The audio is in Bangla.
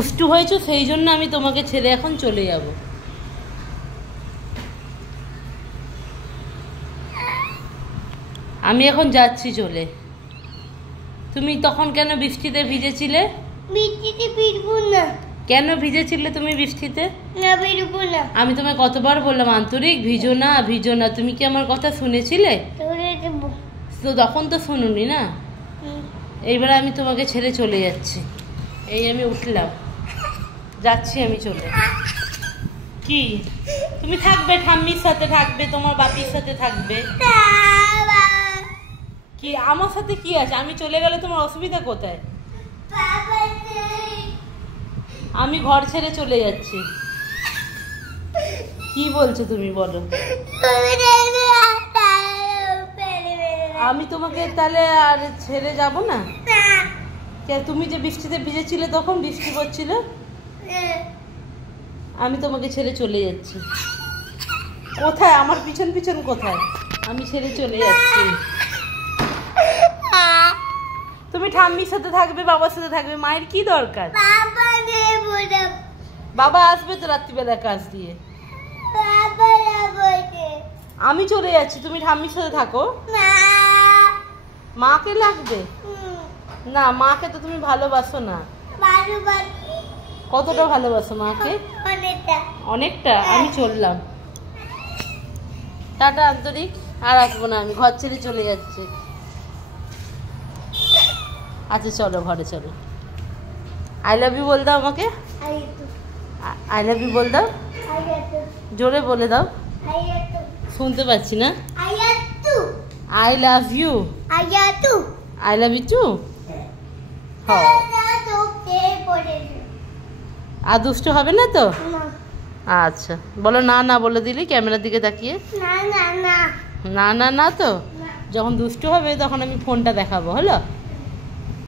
দুষ্টু হয়েছো সেই জন্য আমি তোমাকে ছেড়ে এখন চলে যাব। আমি এখন যাচ্ছি চলে। তুমি তখন কেন বৃষ্টিতে ভিজেছিলে? বৃষ্টিতে ভিজবো না। কেন ভিজেছিলে তুমি বৃষ্টিতে? না ভিজবো না। আমি তোমায় কতবার বললাম আন্তরিক ভিজো না ভিজো না, তুমি কি আমার কথা শুনেছিলে? তো তখন তো শুনুনি না। এইবার আমি তোমাকে ছেড়ে চলে যাচ্ছি। এই আমি উঠলাম, যাচ্ছি আমি চলে। কি তুমি থাকবে? ঠাম্মির সাথে থাকবে, তোমার বাপির সাথে থাকবে। কি আমার সাথে কি আছে? আমি চলে গেলে তোমার অসুবিধা কোথায়? আমি ঘর ছেড়ে চলে যাচ্ছি। কি বলছো তুমি বলো? আমি তোমাকে তাহলে আর ছেড়ে যাব না। তুমি যে বৃষ্টিতে ভিজেছিলে তখন বৃষ্টি পড়ছিল, আমি তোমাকে ছেড়ে চলে যাচ্ছি। কোথায়? আমার পিছন পিছন কোথায়? আমি ছেড়ে চলে যাচ্ছি। তুমি ঠাম্মির সাথে থাকবে, বাবার সাথে থাকবে, মায়ের কি দরকার? বাবা আসবে তো রাত্রিবেলা কাজ দিয়ে। আমি চলে যাচ্ছি, তুমি ঠাম্মির সাথে থাকো। মাকে লাগবে না, মাকে তো তুমি ভালোবাসো না। কতটা ভালোবাসো মাকে? অনেকটা। আমি চললাম, টাটা আন্তরিক, আর আসবো না, আমি ঘর ছেড়ে চলে যাচ্ছি। আচ্ছা চলো ঘরে চলো। আই লাভ ইউ বল দাও আমাকে। আই লাভ ইউ বল দাও, জোরে বলে দাও। শুনতে পাচ্ছি না। I love you. I love you too. আর দুষ্ট হবে না তো? আচ্ছা বলো না না বলে দিলি ক্যামেরার দিকে তাকিয়ে। না না না তো, যখন দুষ্ট হবে তখন আমি ফোনটা দেখাবো, হলো?